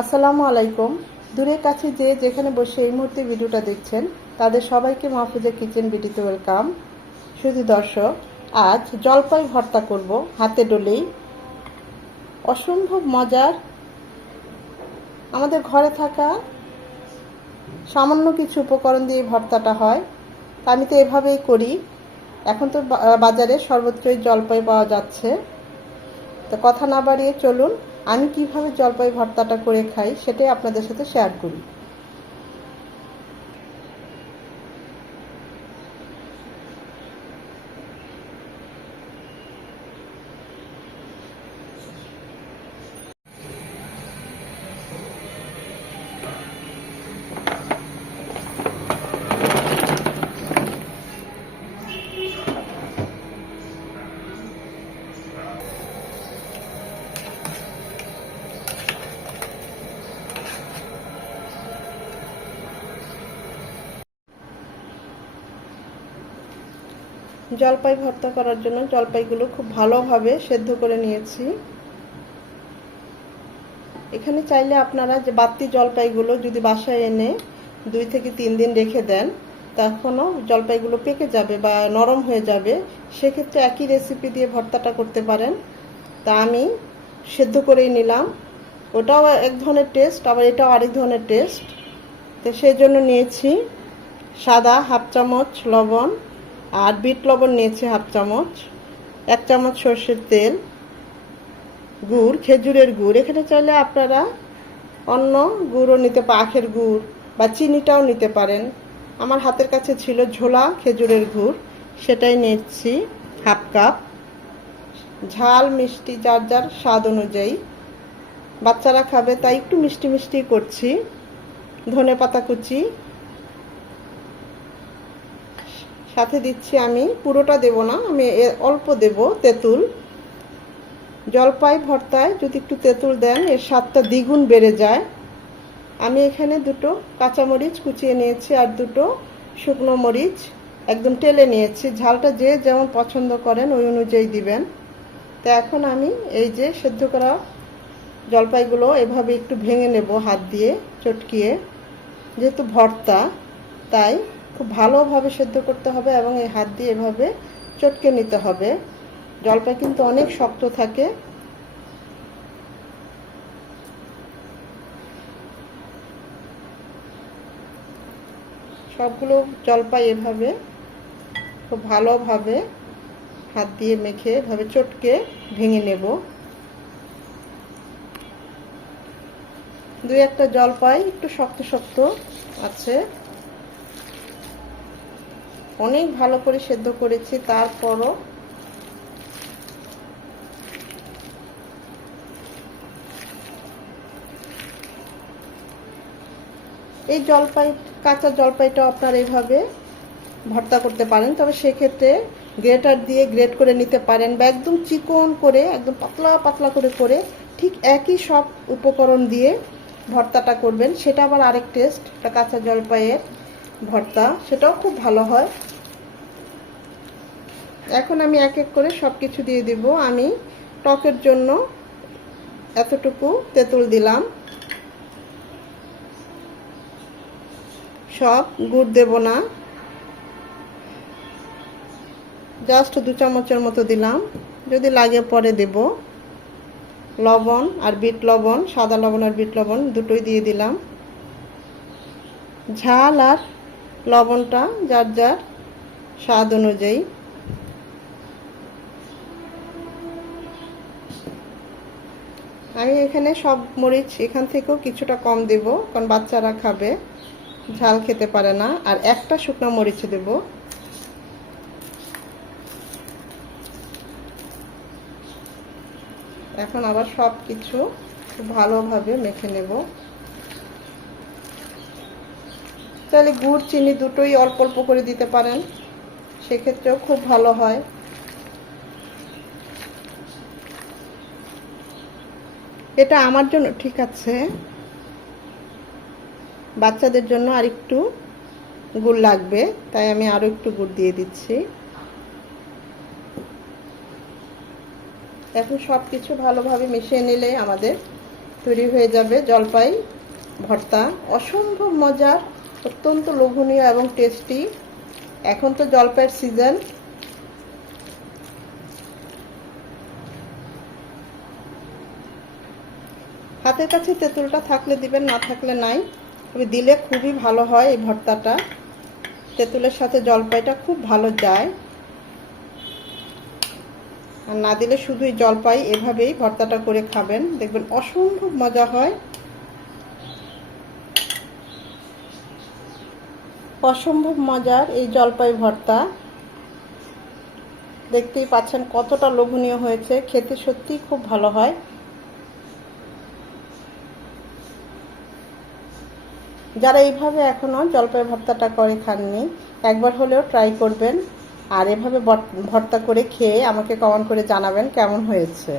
আসসালামু আলাইকুম। দূরে কাছে যে যেখানে বসে এই মুহূর্তে ভিডিওটা দেখছেন, তাদের সবাইকে মাহফুজা কিচেন বিডিতে ওয়েলকাম। শুধু দর্শক, আজ জলপাই ভর্তা করব হাতে ডলেই। অসম্ভব মজার। আমাদের ঘরে থাকা সামান্য কিছু উপকরণ দিয়ে ভর্তাটা হয়। তা আমি তো এভাবেই করি। এখন তো বাজারে সর্বত্রই জলপাই পাওয়া যাচ্ছে। তো কথা না বাড়িয়ে চলুন আমি কীভাবে জলপাই ভর্তাটা করে খাই সেটাই আপনাদের সাথে শেয়ার করি। জলপাই ভর্তা করার জন্য জলপাইগুলো খুব ভালোভাবে সেদ্ধ করে নিয়েছি। এখানে চাইলে আপনারা যে বাড়তি জলপাইগুলো যদি বাসায় এনে দুই থেকে তিন দিন রেখে দেন, তখনও জলপাইগুলো পেকে যাবে বা নরম হয়ে যাবে। সেক্ষেত্রে একই রেসিপি দিয়ে ভর্তাটা করতে পারেন। তা আমি সেদ্ধ করেই নিলাম। ওটাও এক ধরনের টেস্ট আবার এটাও আরেক ধরনের টেস্ট তো সেই জন্য নিয়েছি সাদা হাফ চামচ লবণ আর বিট লবণ নিয়েছি হাফ চামচ, এক চামচ সর্ষের তেল, গুড়, খেজুরের গুড়। এখানে চাইলে আপনারা অন্য গুড়ও নিতে পা, আখের গুড় বা চিনিটাও নিতে পারেন। আমার হাতের কাছে ছিল ঝোলা খেজুরের গুড়, সেটাই নিচ্ছি হাফ কাপ। ঝাল, মিষ্টি, যার যার স্বাদ অনুযায়ী। বাচ্চারা খাবে, তাই একটু মিষ্টি মিষ্টি করছি। ধনে পাতা কুচি সাথে দিচ্ছি আমি, পুরোটা দেব না, আমি অল্প দেব তেঁতুল। জলপাই ভর্তায় যদি একটু তেঁতুল দেন, এর স্বাদটা দ্বিগুণ বেড়ে যায়। আমি এখানে দুটো কাঁচামরিচ কুচিয়ে নিয়েছি আর দুটো শুকনো মরিচ, একদম টেলে নিয়েছি। ঝালটা যে যেমন পছন্দ করেন, ওই অনুযায়ী দিবেন। তো এখন আমি এই যে সেদ্ধ করা জলপাইগুলো এভাবে একটু ভেঙে নেব হাত দিয়ে, চটকিয়ে। যেহেতু ভর্তা, তাই খুব ভালোভাবে সেদ্ধ করতে হবে এবং এই হাত দিয়ে এভাবে চটকে নিতে হবে। জলপাই কিন্তু অনেক শক্ত থাকে। সবগুলো জলপাই এভাবে খুব ভালোভাবে হাত দিয়ে মেখে এভাবে চটকে ভেঙে নেব। দুই একটা জলপাই একটু শক্ত শক্ত আছে। অনেক ভালো করে সেদ্ধ করেছি, তারপরও এই জলপাই, কাঁচা জলপাইটাও আপনার এইভাবে ভর্তা করতে পারেন। তবে সেক্ষেত্রে গ্রেটার দিয়ে গ্রেট করে নিতে পারেন বা একদম চিকন করে, একদম পাতলা পাতলা করে করে ঠিক একই সব উপকরণ দিয়ে ভর্তাটা করবেন। সেটা আবার আরেক টেস্ট কাঁচা জলপাইয়ের ভর্তা, সেটাও খুব ভালো হয়। এখন আমি এক এক করে সব কিছু দিয়ে দিব। আমি টকের জন্য এতটুকু তেঁতুল দিলাম। সব গুড় দেব না। জাস্ট দু চামচের মতো দিলাম। যদি লাগে পরে দেব। লবণ আর বিট লবণ, সাদা লবণ আর বিট লবণ দুটোই দিয়ে দিলাম। ঝাল আর লবণটা যার যার স্বাদ অনুযায়ী। আমি এখানে সব মরিচ এখান থেকেও কিছুটা কম দেব, কারণ বাচ্চারা খাবে, ঝাল খেতে পারে না। আর একটা শুকনো মরিচ দেব। এখন আবার সব কিছু ভালোভাবে মেখে নেব। তাহলে গুড়, চিনি দুটোই অল্প অল্প করে দিতে পারেন। সেক্ষেত্রেও খুব ভালো হয়। এটা আমার জন্য, ঠিক আছে। বাচ্চাদের জন্য আর একটু গুড় লাগবে, তাই আমি আরও একটু গুড় দিয়ে দিচ্ছি। এখন সব কিছু ভালোভাবে মিশিয়ে নিলে আমাদের তৈরি হয়ে যাবে জলপাই, ভর্তা। অসম্ভব মজার, অত্যন্ত লোভনীয় এবং টেস্টি এখন তো জলপাইয়ের সিজন হাতের কাছে তেঁতুলটা থাকলে দিবেন, না থাকলে নাই। তবে দিলে খুবই ভালো হয় এই ভর্তাটা। তেঁতুলের সাথে জলপাইটা খুব ভালো যায়। আর না দিলে শুধুই জলপাই, এভাবেই ভর্তাটা করে খাবেন। দেখবেন অসম্ভব মজা হয়। অসম্ভব মজার এই জলপাই ভর্তা। দেখতেই পাচ্ছেন কতটা লোভনীয় হয়েছে। খেতে সত্যিই খুব ভালো হয়। যারা এইভাবে এখনও জলপাই ভর্তাটা করে খাননি, একবার হলেও ট্রাই করবেন। আর এভাবে ভর্তা করে খেয়ে আমাকে কমেন্ট করে জানাবেন কেমন হয়েছে।